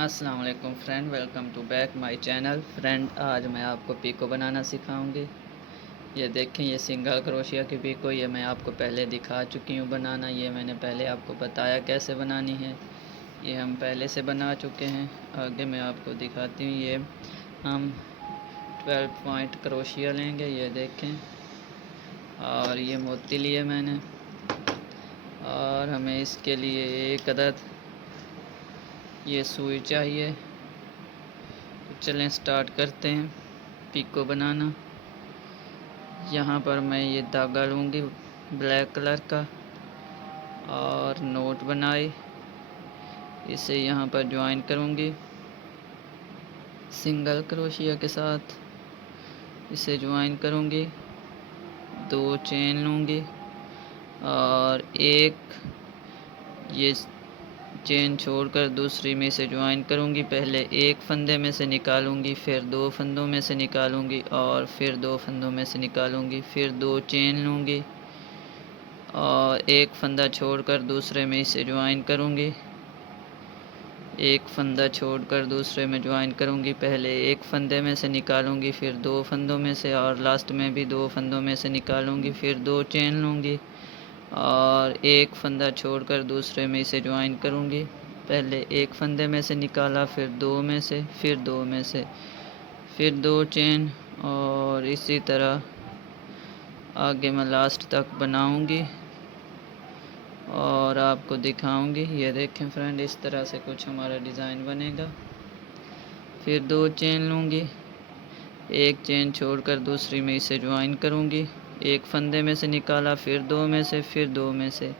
अस्सलाम वालेकुम friend, welcome to back my channel. Friend, आज मैं आपको पीको बनाना सिखाऊंगी। ये देखें, ये सिंगल क्रोशिया की पीको, ये मैं आपको पहले दिखा चुकी हूँ बनाना। ये मैंने पहले आपको बताया कैसे बनानी है। ये हम पहले से बना चुके हैं। आगे मैं आपको दिखाती हूँ। ये हम 12 पॉइंट क्रोशिया लेंगे, ये देखें। और ये मोती लिए मैंने, और हमें इसके लिए एक अदद ये सुई चाहिए। तो चलें स्टार्ट करते हैं पीको बनाना। यहाँ पर मैं ये धागा लूँगी ब्लैक कलर का, और नोट बनाए, इसे यहाँ पर ज्वाइन करूँगी सिंगल क्रोशिया के साथ। इसे ज्वाइन करूँगी, 2 चेन लूँगी और एक ये चेन छोड़कर दूसरी में से ज्वाइन करूँगी। पहले एक फंदे में से निकालूँगी, फिर 2 फंदों में से निकालूँगी, और फिर 2 फंदों में से निकालूँगी, फिर 2 चेन लूँगी और एक फंदा छोड़कर दूसरे में इसे ज्वाइन करूँगी। एक फंदा छोड़कर दूसरे में ज्वाइन करूँगी। पहले एक फंदे में से निकालूँगी, फिर 2 फंदों में से, और लास्ट में भी 2 फंदों में से निकालूँगी। फिर 2 चेन लूँगी और एक फंदा छोड़कर दूसरे में इसे ज्वाइन करूँगी। पहले एक फंदे में से निकाला, फिर 2 में से, फिर 2 में से, फिर 2 चेन, और इसी तरह आगे मैं लास्ट तक बनाऊँगी और आपको दिखाऊंगी। ये देखें फ्रेंड, इस तरह से कुछ हमारा डिज़ाइन बनेगा। फिर 2 चेन लूँगी, एक चेन छोड़कर दूसरी में इसे ज्वाइन करूँगी। एक फंदे में से निकाला, फिर 2 में से, फिर 2 में से।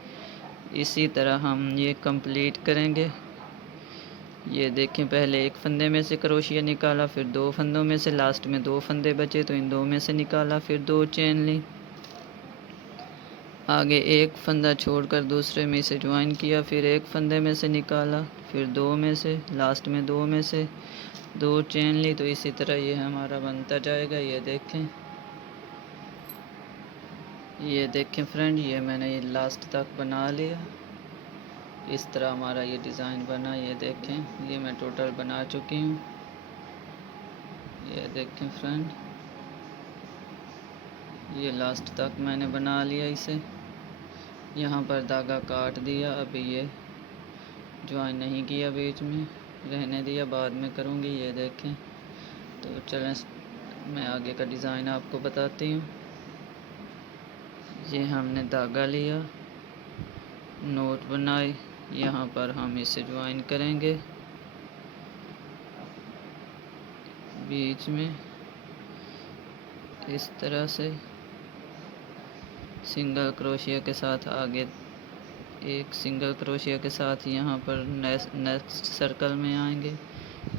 इसी तरह हम ये कंप्लीट करेंगे। ये देखें, पहले एक फंदे में से क्रोशिया निकाला, फिर 2 फंदों में से, लास्ट में 2 फंदे बचे तो इन 2 में से निकाला, फिर 2 चेन ली। आगे एक फंदा छोड़कर दूसरे में इसे ज्वाइन किया, फिर एक फंदे में से निकाला, फिर 2 में से, लास्ट में 2 में से 2 चेन ली। तो इसी तरह ये हमारा बनता जाएगा। ये देखें फ्रेंड, ये मैंने ये लास्ट तक बना लिया। इस तरह हमारा ये डिज़ाइन बना। ये देखें, ये मैं टोटल बना चुकी हूँ। ये देखें फ्रेंड, ये लास्ट तक मैंने बना लिया इसे। यहाँ पर धागा काट दिया, अभी ये ज्वाइन नहीं किया, बीच में रहने दिया, बाद में करूँगी। ये देखें। तो चलें मैं आगे का डिज़ाइन आपको बताती हूँ। ये हमने धागा लिया, नोट बनाए, यहाँ पर हम इसे ज्वाइन करेंगे बीच में इस तरह से सिंगल क्रोशिया के साथ। आगे एक सिंगल क्रोशिया के साथ यहाँ पर नेक्स्ट सर्कल में आएंगे।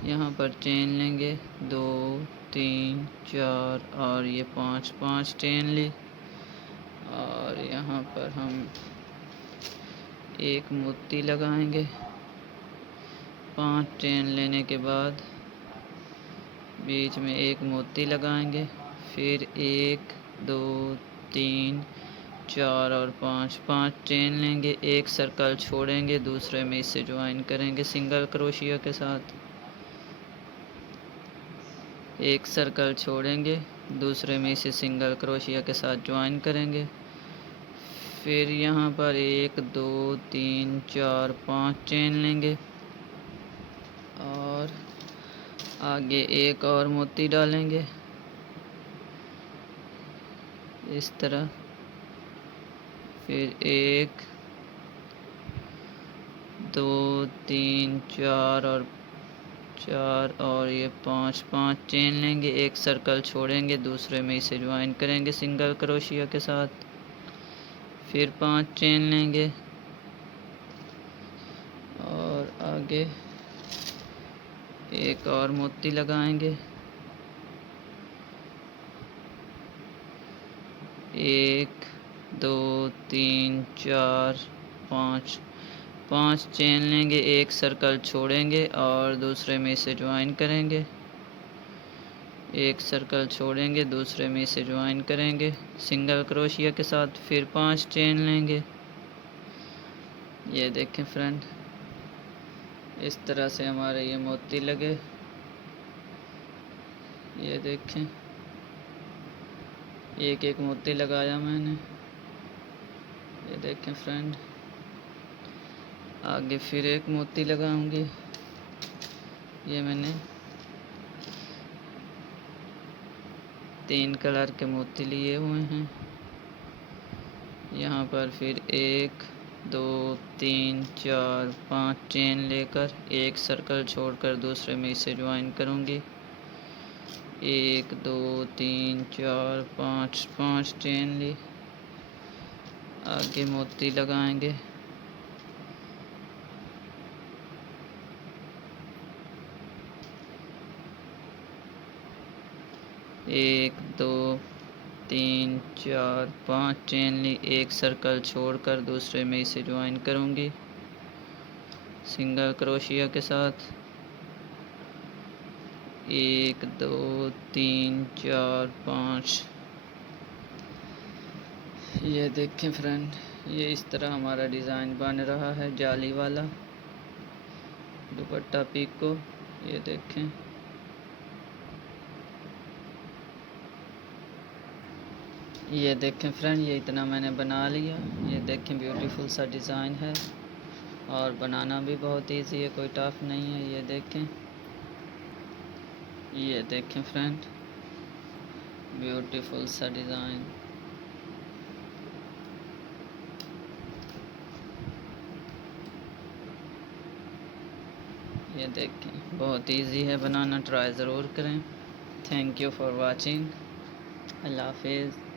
यहाँ पर चेन लेंगे, 2 3 4 और ये 5 चेन ली, और यहाँ पर हम एक मोती लगाएंगे। 5 चेन लेने के बाद बीच में एक मोती लगाएंगे, फिर 1 2 3 4 और 5 चेन लेंगे। एक सर्कल छोड़ेंगे, दूसरे में इसे ज्वाइन करेंगे सिंगल क्रोशिया के साथ। एक सर्कल छोड़ेंगे, दूसरे में इसे सिंगल क्रोशिया के साथ ज्वाइन करेंगे। फिर यहाँ पर 1 2 3 4 5 चेन लेंगे और आगे एक और मोती डालेंगे इस तरह। फिर 1 2 3 4 और ये 5 चेन लेंगे। एक सर्कल छोड़ेंगे, दूसरे में इसे ज्वाइन करेंगे सिंगल क्रोशिया के साथ। फिर 5 चेन लेंगे और आगे एक और मोती लगाएंगे। 1 2 3 4 5 चेन लेंगे। एक सर्कल छोड़ेंगे और दूसरे में इसे ज्वाइन करेंगे। एक सर्कल छोड़ेंगे, दूसरे में इसे ज्वाइन करेंगे सिंगल क्रोशिया के साथ। फिर 5 चेन लेंगे। ये देखें फ्रेंड, इस तरह से हमारे ये मोती लगे। ये देखें, एक एक मोती लगाया मैंने। ये देखें फ्रेंड, आगे फिर एक मोती लगाऊंगी। ये मैंने 3 कलर के मोती लिए हुए हैं। यहाँ पर फिर 1 2 3 4 5 चेन लेकर एक सर्कल छोड़कर दूसरे में इसे ज्वाइन करूँगी। 1 2 3 4 5 5 चेन ली। आगे मोती लगाएंगे। एक दो 3 4 5 चेन ली, एक सर्कल छोड़कर दूसरे में इसे ज्वाइन करूँगी सिंगल क्रोशिया के साथ। 1 2 3 4 5। ये देखें फ्रेंड, ये इस तरह हमारा डिज़ाइन बन रहा है, जाली वाला दुपट्टा पीको। ये देखें, ये देखें फ्रेंड, ये इतना मैंने बना लिया। ये देखें, ब्यूटीफुल सा डिज़ाइन है और बनाना भी बहुत इजी है, कोई टफ नहीं है। ये देखें फ्रेंड, ब्यूटीफुल सा डिज़ाइन। ये देखें, बहुत इजी है बनाना, ट्राई ज़रूर करें। Thank you for watching. अल्लाह हाफिज़।